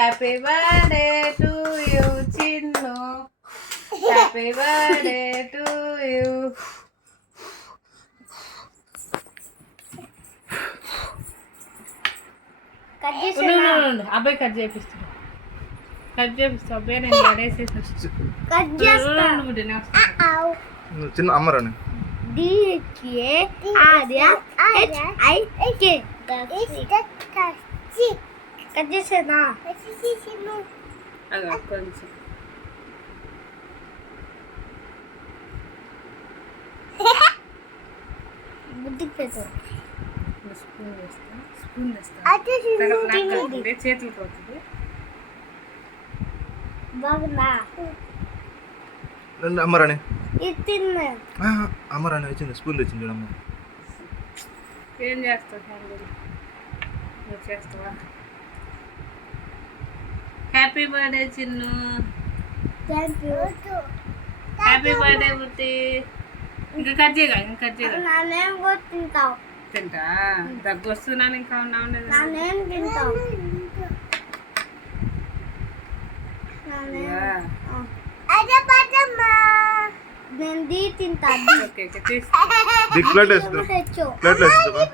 Happy birthday to you Chinnu, happy birthday to you. అబ్బాయి cut చేపిస్తాను, అబ్బాయి నేను పడేసేసి చిన్న అమ్మరాని కట్ చేసేదా కొంచెం బుద్ధికి పెడతా. స్పూన్ చేతులు పోతుంది. బాగుందా అమ్మరాని ఇది తిన్నా. అమ్మరాని వచ్చింది, స్పూన్ తెచ్చింది చూడమ్మ. ఏం చేస్తావు నువ్వు చేస్తావా? Happy birthday Chinnu, thank you. Happy birthday బుట్టి. ఇంకా కట్ చేయగా, ఇంకా కట్ చేయగా. నానేం కూడా తింటావు? తింటా, దగ్గు వస్తున్నాను ఇంకా ఉన్నా ఉండదు. నానేం తింటావు? నేను దీ తింటా. ఓకే ఓకే, ప్లేట్ వేస్తుంది, ప్లేట్ వేస్తుంది.